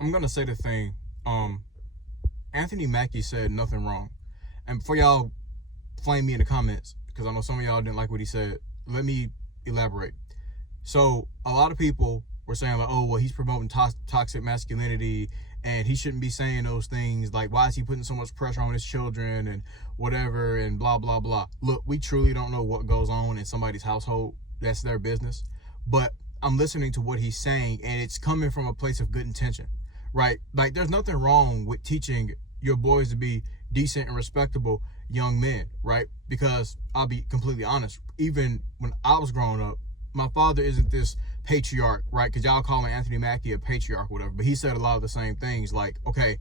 I'm gonna say the thing. Anthony Mackie said nothing wrong. And before y'all flame me in the comments, because I know some of y'all didn't like what he said, let me elaborate. So a lot of people were saying like, oh, well, he's promoting toxic masculinity and he shouldn't be saying those things. Like, why is he putting so much pressure on his children and whatever and blah, blah, blah. Look, we truly don't know what goes on in somebody's household. That's their business. But I'm listening to what he's saying, and it's coming from a place of good intention, right? Like, there's nothing wrong with teaching your boys to be decent and respectable young men, right? Because I'll be completely honest, even when I was growing up, my father isn't this patriarch, right? Because y'all calling Anthony Mackie a patriarch or whatever, but he said a lot of the same things like, okay,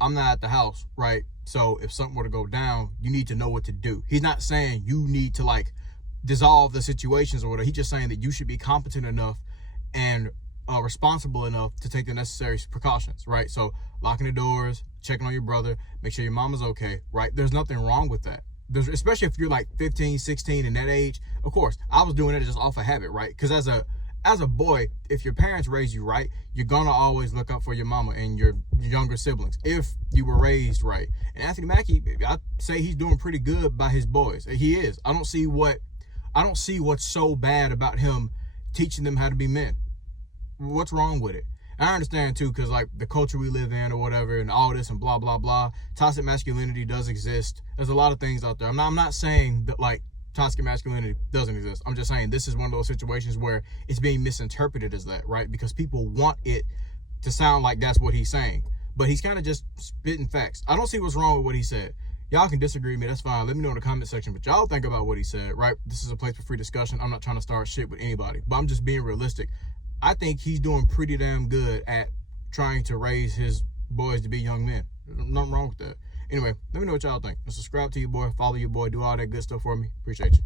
I'm not at the house, right? So if something were to go down, you need to know what to do. He's not saying you need to like dissolve the situations or whatever. He's just saying that you should be competent enough and responsible enough to take the necessary precautions, right? So locking the doors, checking on your brother, make sure your mama's okay, right? There's nothing wrong with that. Especially if you're like 15, 16 in that age. Of course, I was doing it just off of habit, right? Because as a boy, if your parents raise you right, you're gonna always look up for your mama and your younger siblings if you were raised right. And Anthony Mackie, I say he's doing pretty good by his boys. He is. I don't see what's so bad about him teaching them how to be men. What's wrong with it? And I understand too, because like the culture we live in or whatever and all this and blah, blah, blah. Toxic masculinity does exist. There's a lot of things out there. I'm not saying that like toxic masculinity doesn't exist. I'm just saying this is one of those situations where it's being misinterpreted as that, right? Because people want it to sound like that's what he's saying. But he's kind of just spitting facts. I don't see what's wrong with what he said. Y'all can disagree with me, that's fine. Let me know in the comment section. But y'all think about what he said, right? This is a place for free discussion. I'm not trying to start shit with anybody, but I'm just being realistic. I think he's doing pretty damn good at trying to raise his boys to be young men. There's nothing wrong with that. Anyway, let me know what y'all think. Subscribe to your boy, follow your boy, do all that good stuff for me. Appreciate you.